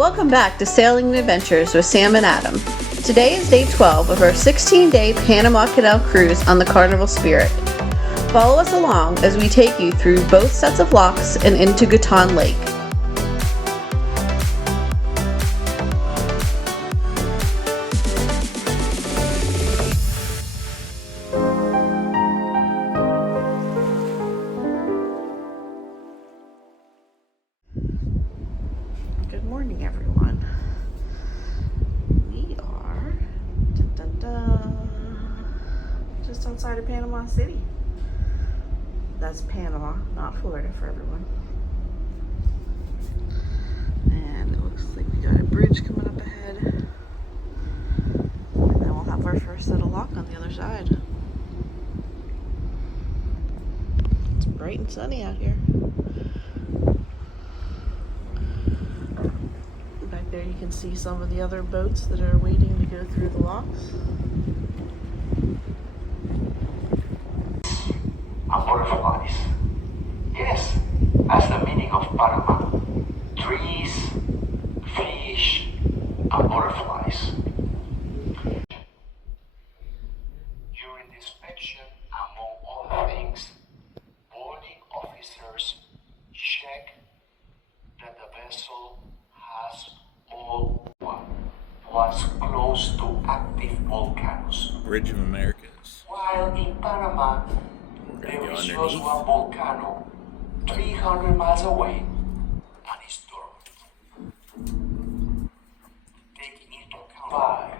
Welcome back to Sailing Adventures with Sam and Adam. Today is day 12 of our 16-day Panama Canal cruise on the Carnival Spirit. Follow us along as we take you through both sets of locks and into Gatun Lake. Good morning, everyone. We are just outside of Panama City. That's Panama, not Florida, for everyone. And it looks like we got a bridge coming up ahead. And then we'll have our first set of lock on the other side. It's bright and sunny out here. Back there you can see some of the other boats that are waiting to go through the locks. And butterflies. Yes, that's the meaning of Panama. Trees, fish, and butterflies. During the inspection, among other things, boarding officers check that the vessel has all was close to active volcanoes. Bridge of Americas. While in Panama, there is just one volcano 300 miles away, and it's dormant. Taking into account 5,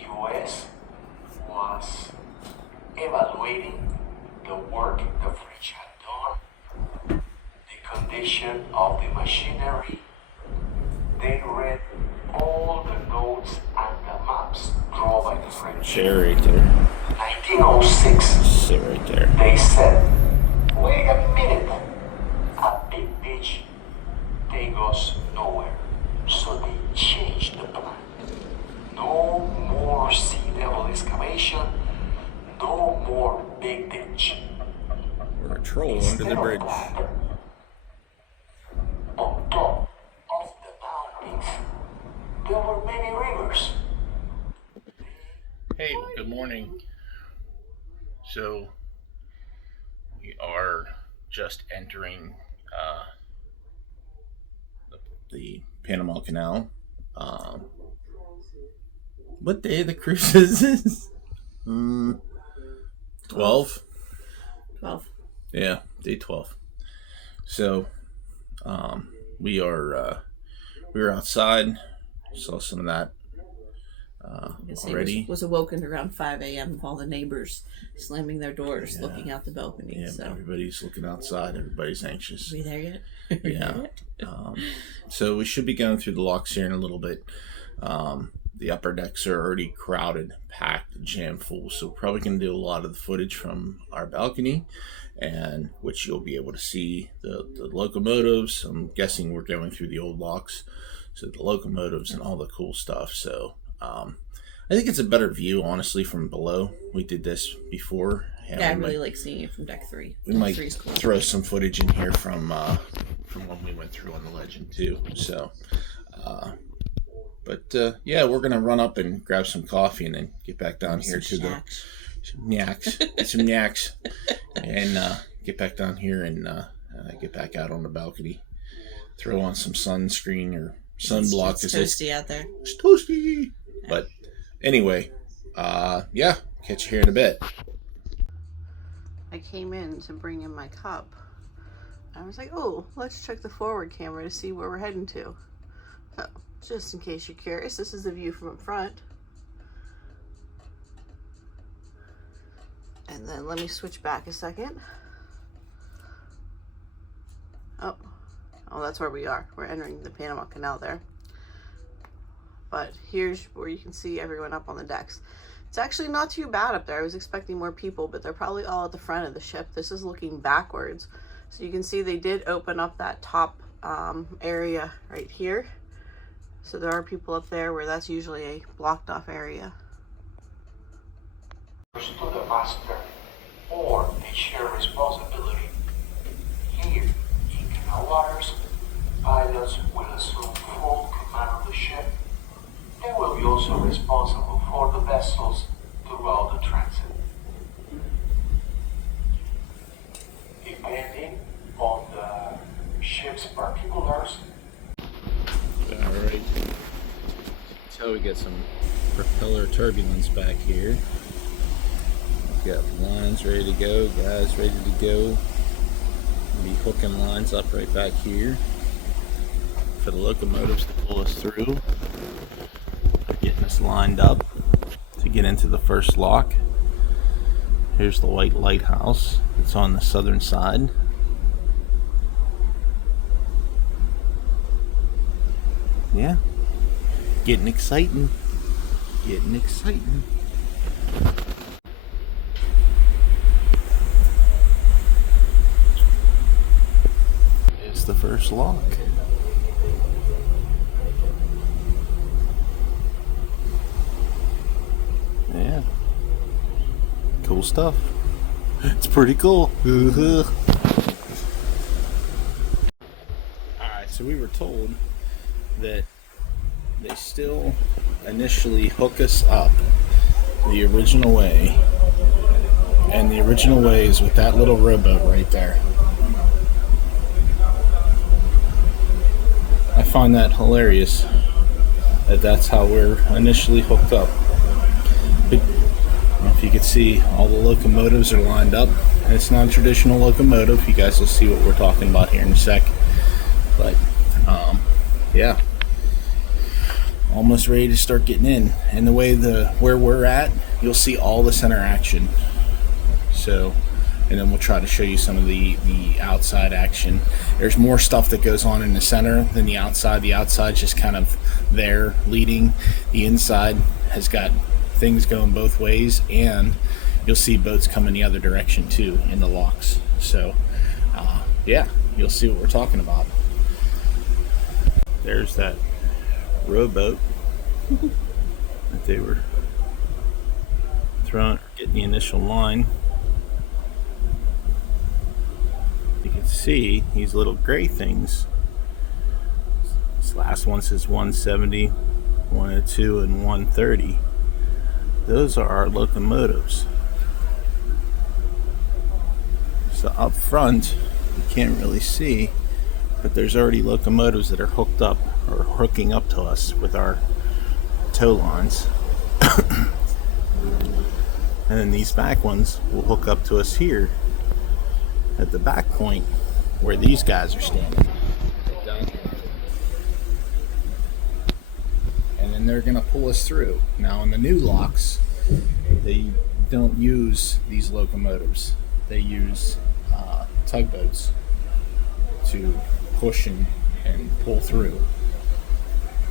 U.S. was evaluating the work the French had done, the condition of the machinery. They read all the notes and the maps drawn by the French. Chair right there. 1906, Sit right there. they said, wait a minute, a big beach take us nowhere. So they changed the plan. No more sea level excavation, no more big ditch. We're a troll under Instead the of bridge. that, on top of the mountains, there were many rivers. Hey, good morning. So, we are just entering the Panama Canal. What day of the cruise is this? 12? 12. Yeah, day 12. So, we are outside. Saw some of that already. Was awoken around 5 a.m. with all the neighbors slamming their doors, looking out the balcony. Yeah, so everybody's looking outside. Everybody's anxious. Are we there yet? Yeah. So we should be going through the locks here in a little bit. The upper decks are already crowded, packed, jam full. So we're probably going to do a lot of the footage from our balcony, and which you'll be able to see the locomotives. I'm guessing we're going through the old locks, so the locomotives and all the cool stuff. So I think it's a better view, honestly, from below. We did this before. Yeah, I really like seeing it from deck 3. We might throw some footage in here from when we went through on the Legend too. So, yeah, we're gonna run up and grab some coffee and then get back down here to some knacks, and get back down here and get back out on the balcony. Throw on some sunscreen or sunblock. It's toasty out there. It's toasty. Yeah. But anyway, yeah, catch you here in a bit. I came in to bring in my cup. I was like, oh, let's check the forward camera to see where we're heading to. So, just in case you're curious, this is the view from up front. And then let me switch back a second. Oh, that's where we are. We're entering the Panama Canal there. But here's where you can see everyone up on the decks. It's actually not too bad up there. I was expecting more people, but they're probably all at the front of the ship. This is looking backwards. So you can see they did open up that top area right here. So there are people up there where that's usually a blocked off area. To the master, or they share responsibility. Here in canal waters, pilots will depending on the ship's particulars. Alright, so we got some propeller turbulence back here. We've got lines ready to go, guys ready to go. We'll be hooking lines up right back here for the locomotives to pull us through. They're getting us lined up to get into the first lock. Here's the white lighthouse. It's on the southern side. Yeah, getting exciting. Getting exciting. It's the first lock. Yeah. Cool stuff. It's pretty cool. Alright, so we were told that they still initially hook us up the original way, and the original way is with that little rowboat right there. I find that hilarious that that's how we're initially hooked up. But if you can see, all the locomotives are lined up, and it's not a traditional locomotive. You guys will see what we're talking about here in a sec. But yeah, almost ready to start getting in. And the way where we're at, you'll see all the center action. So, and then we'll try to show you some of the outside action. There's more stuff that goes on in the center than the outside. The outside's just kind of there leading. The inside has got things going both ways, and you'll see boats coming the other direction too in the locks. So yeah, you'll see what we're talking about. There's that rowboat that they were throwing, getting the initial line. You can see these little gray things. This last one says 170, 102, and 130. Those are our locomotives. So up front, you can't really see, but there's already locomotives that are hooked up or hooking up to us with our tow lines. And then these back ones will hook up to us here at the back point where these guys are standing. And then they're gonna pull us through. Now in the new locks, they don't use these locomotives. They use tugboats to push and pull through.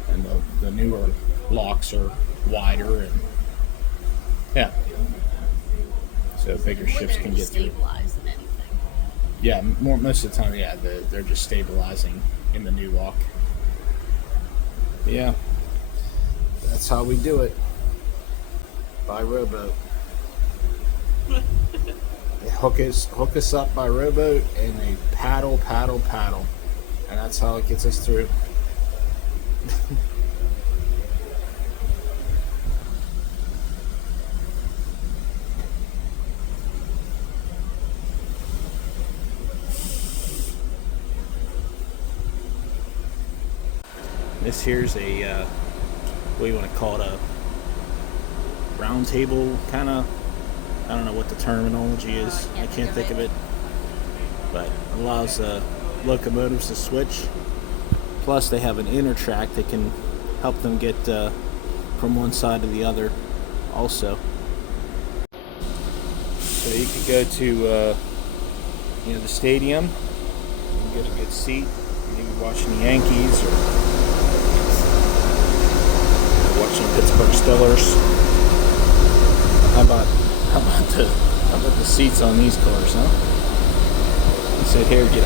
And the newer locks are wider, and yeah, so bigger ships can get through. Yeah, most of the time, yeah, they're just stabilizing in the new lock. Yeah, that's how we do it. By rowboat. They hook us up by rowboat, and they paddle, and that's how it gets us through. This here's a what do you want to call it, a round table kind of, I don't know what the terminology is, I can't think of it, but it allows locomotives to switch. Plus they have an inner track that can help them get from one side to the other also. So you could go to the stadium and get a good seat, maybe watching the Yankees or watching Pittsburgh Steelers. How about the seats on these cars, huh? You sit here, get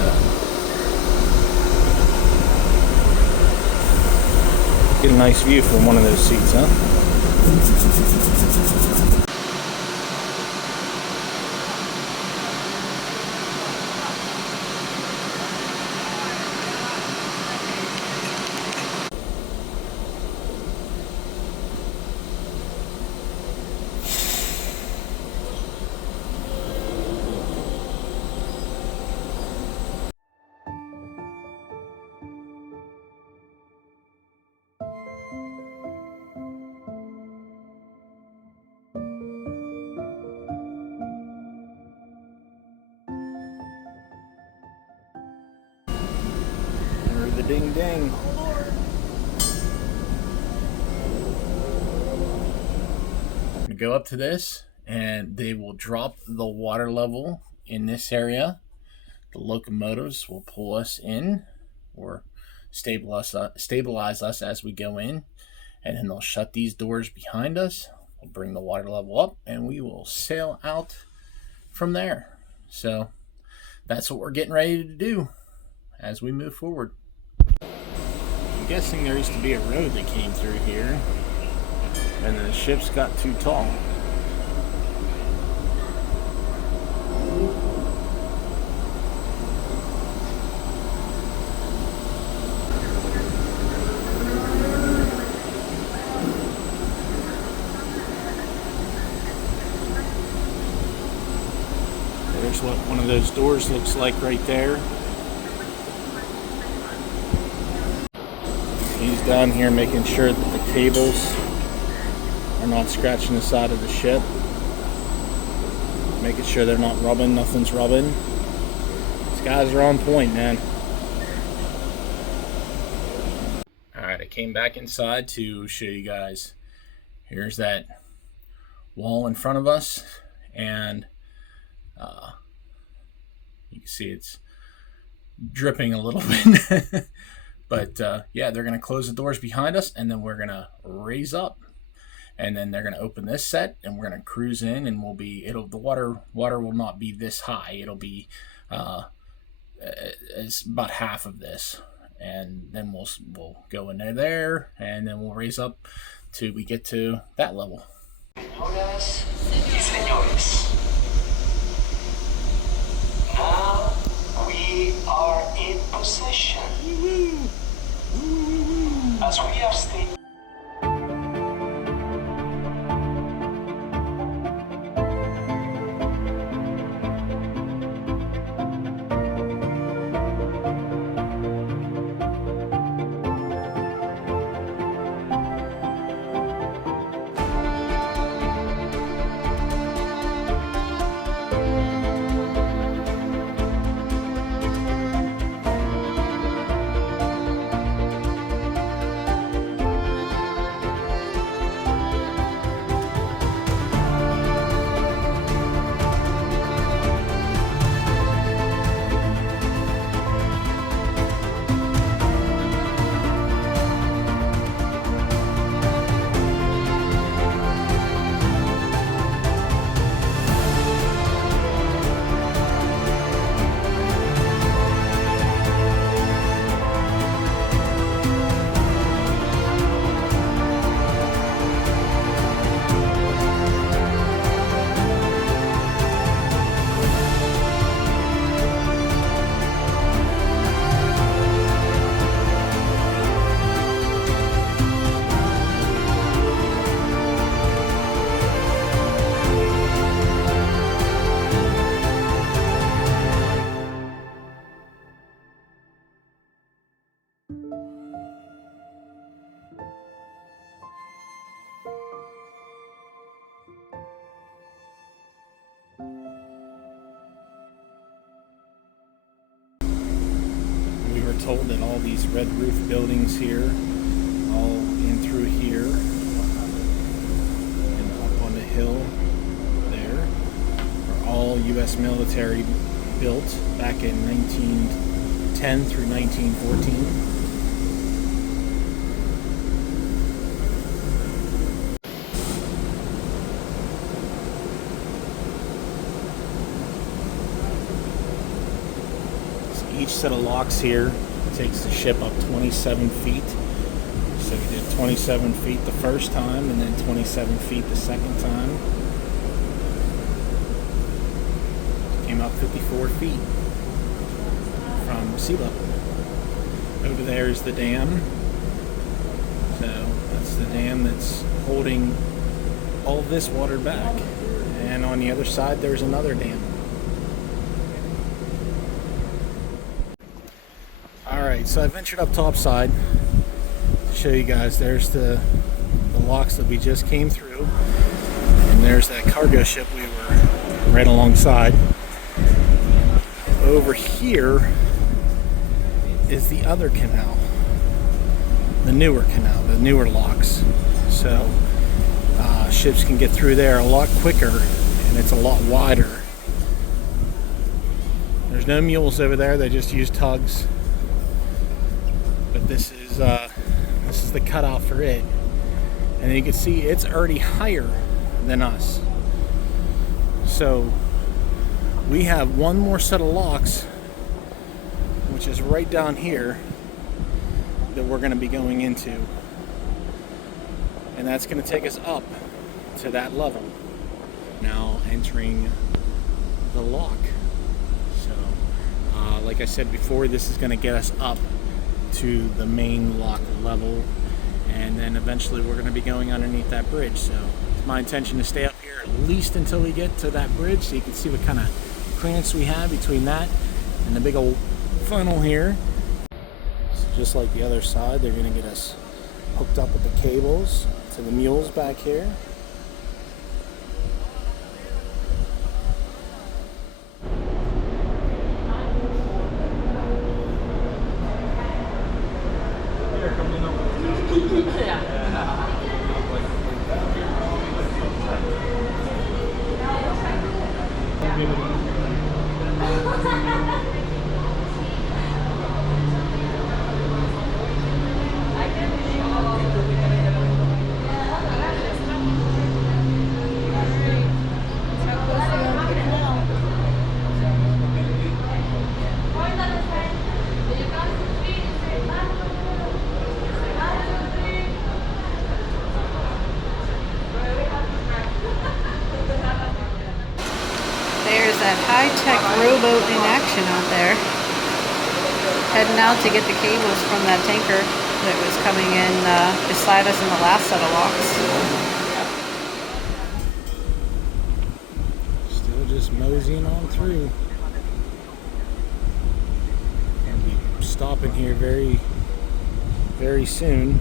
a nice view from one of those seats, huh? ding ding. I'm gonna go up to this and they will drop the water level in this area. The locomotives will pull us in or stabilize us as we go in, and then they'll shut these doors behind us. We'll bring the water level up and we will sail out from there. So that's what we're getting ready to do as we move forward. I'm guessing there used to be a road that came through here and the ships got too tall. There's what one of those doors looks like right there. He's down here making sure that the cables are not scratching the side of the ship. Making sure they're not rubbing, nothing's rubbing. These guys are on point, man. Alright, I came back inside to show you guys. Here's that wall in front of us, and you can see it's dripping a little bit. But yeah, they're going to close the doors behind us, and then we're going to raise up. And then they're going to open this set, and we're going to cruise in, and the water will not be this high. It'll be it's about half of this. And then we'll go in there, and then we'll raise up till we get to that level. Señoras y señores, now we are in possession. As we have stated. Told that all these red roof buildings here, all in through here and up on the hill there, are all U.S. military built back in 1910 through 1914. Each set of locks here takes the ship up 27 feet. So we did 27 feet the first time and then 27 feet the second time. Came up 54 feet from sea level. Over there is the dam. So that's the dam that's holding all this water back. And on the other side there's another dam. Alright, so I ventured up topside to show you guys. There's the locks that we just came through, and there's that cargo ship we were right alongside. Over here is the other canal, the newer canal, the newer locks. So ships can get through there a lot quicker, and it's a lot wider. There's no mules over there, they just use tugs. But this is the cutoff for it. And you can see it's already higher than us. So we have one more set of locks, which is right down here, that we're going to be going into. And that's going to take us up to that level. Now entering the lock. So, like I said before, this is going to get us up to the main lock level. And then eventually we're going to be going underneath that bridge. So it's my intention to stay up here at least until we get to that bridge, so you can see what kind of clearance we have between that and the big old funnel here. So just like the other side, they're going to get us hooked up with the cables to the mules back here. There's that high-tech rowboat in action out there. Heading out to get the cables from that tanker that was coming in beside us in the last set of locks. Still just moseying on through. I'll be stopping here very, very soon.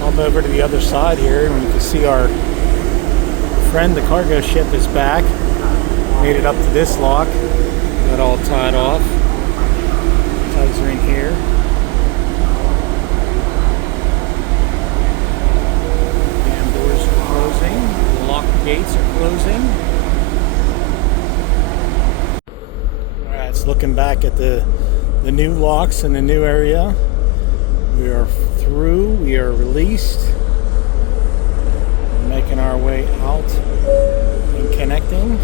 Hop over to the other side here, and you can see our friend, the cargo ship, is back. Made it up to this lock. Got all tied off. Tugs are in here. Dam doors are closing. The lock gates are closing. Alright, it's looking back at the new locks in the new area. We are through, we are released, we're making our way out and connecting.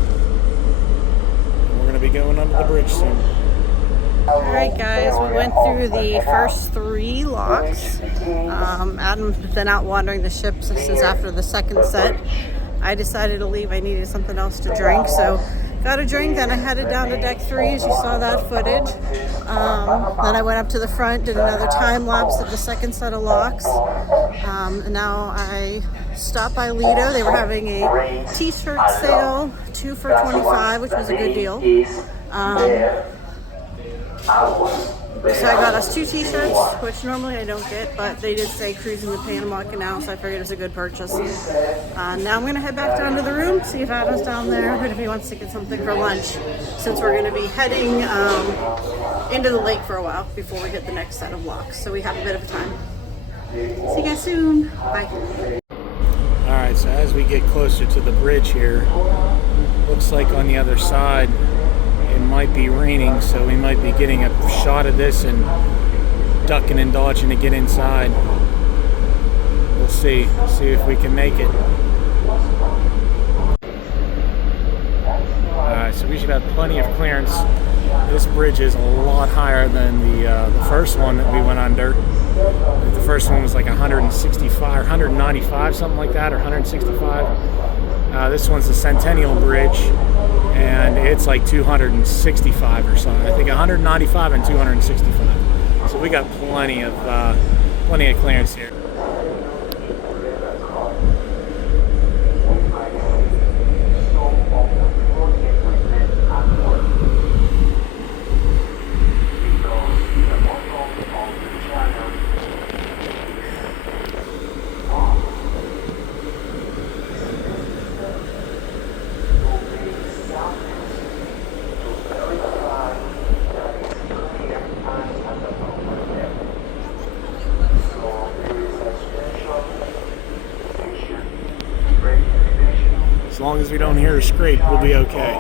We're going to be going under the bridge soon. Alright guys, we went through the first 3 locks. Adam's been out wandering the ships. This is after the second set. I decided to leave. I needed something else to drink, so got a drink, then I headed down to deck 3 as you saw that footage. Then I went up to the front, did another time lapse of the second set of locks. And now I stopped by Lido. They were having a t-shirt sale, 2 for $25, which was a good deal. So I got us 2 t-shirts, which normally I don't get, but they did say cruising the Panama Canal, so I figured it was a good purchase. Now I'm going to head back down to the room, see if Adam's down there, and if he wants to get something for lunch, since we're going to be heading into the lake for a while before we hit the next set of locks. So we have a bit of time. See you guys soon. Bye. Alright, so as we get closer to the bridge here, looks like on the other side it might be raining, so we might be getting a shot of this and ducking and dodging to get inside. We'll see if we can make it. Alright, so we should have plenty of clearance. This bridge is a lot higher than the first one that we went under. The first one was like 165, 195, something like that, or 165. This one's the Centennial Bridge, and it's like 265 or something. I think 195 and 265. So we got plenty of clearance here. long as we don't hear a scrape, we'll be okay.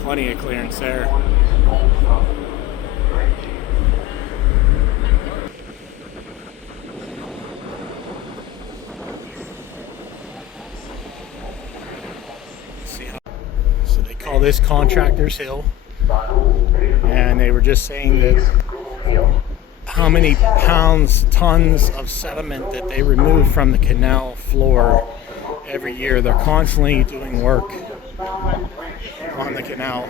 Plenty of clearance there. So they call this Contractor's Hill, and they were just saying that how many tons of sediment that they remove from the canal floor every year. They're constantly doing work on the canal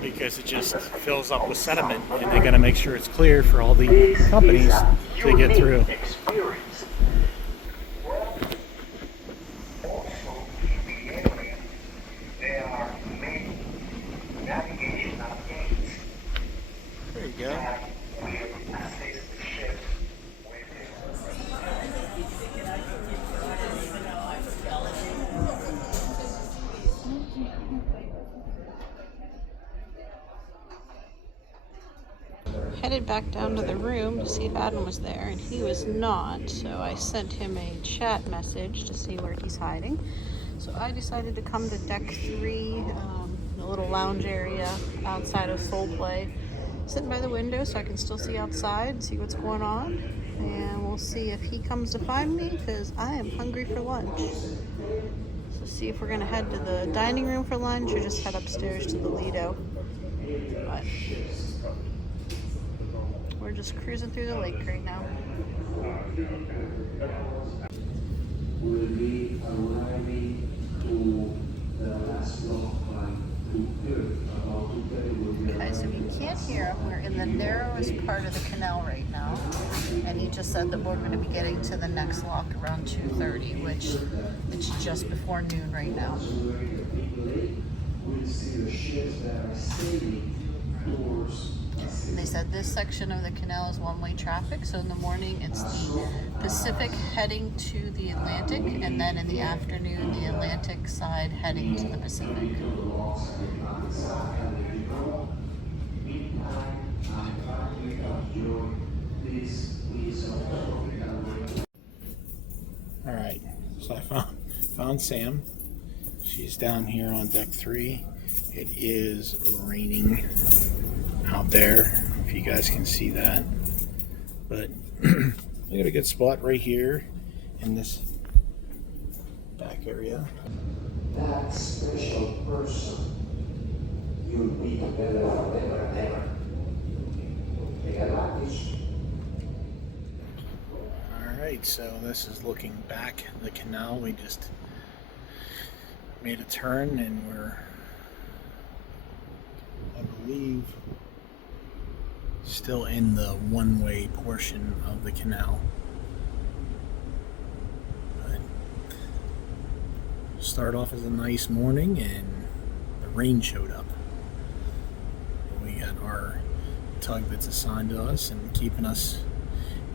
because it just fills up with sediment, and they got to make sure it's clear for all the companies to get through. There you go. Headed back down to the room to see if Adam was there, and he was not, so I sent him a chat message to see where he's hiding. So I decided to come to deck 3, the little lounge area outside of Soul Play, sitting by the window so I can still see outside and see what's going on, and we'll see if he comes to find me because I am hungry for lunch. So see if we're gonna head to the dining room for lunch or just head upstairs to the Lido. But we're just cruising through the lake right now. We'll be arriving to the last block by 2:30. About 2:30 we'll be Okay, so you can't hear him. We're in the narrowest part of the canal right now. And he just said that we're going to be getting to the next lock around 2:30, which it's just before noon right now. We'll see the ships that are sailing towards. They said this section of the canal is one-way traffic, so in the morning it's the Pacific heading to the Atlantic, and then in the afternoon the Atlantic side heading to the Pacific. All right, so I found Sam. She's down here on deck 3. It is raining out there, if you guys can see that. But we got a good spot right here in this back area. That special person, you'll be together forever and ever. Take advantage. Alright, so this is looking back at the canal. We just made a turn and we're, I believe, still in the one-way portion of the canal. But start off as a nice morning and the rain showed up. We got our tug that's assigned to us and keeping us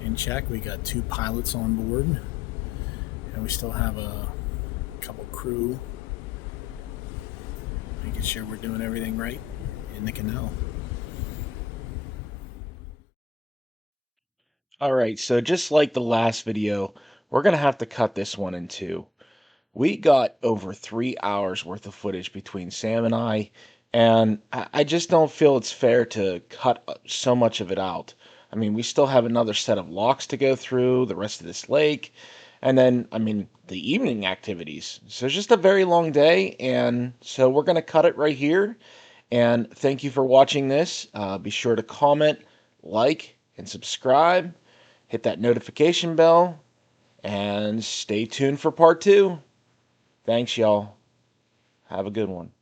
in check. We got 2 pilots on board, and we still have a couple crew making sure we're doing everything right in the canal. All right, so just like the last video, we're going to have to cut this one in 2. We got over 3 hours worth of footage between Sam and I just don't feel it's fair to cut so much of it out. I mean, we still have another set of locks to go through, the rest of this lake, and then, I mean, the evening activities. So it's just a very long day, and so we're going to cut it right here. And thank you for watching this. Be sure to comment, like, and subscribe. Hit that notification bell, and stay tuned for part 2. Thanks, y'all. Have a good one.